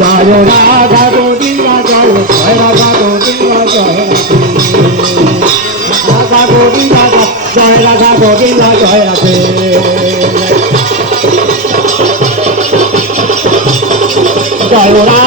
Joy Radha Govinda, Joy Joy Radha Govinda, Joy Radhe. Govinda Joy Radha Govinda, Joy Radhe. Joy Radha.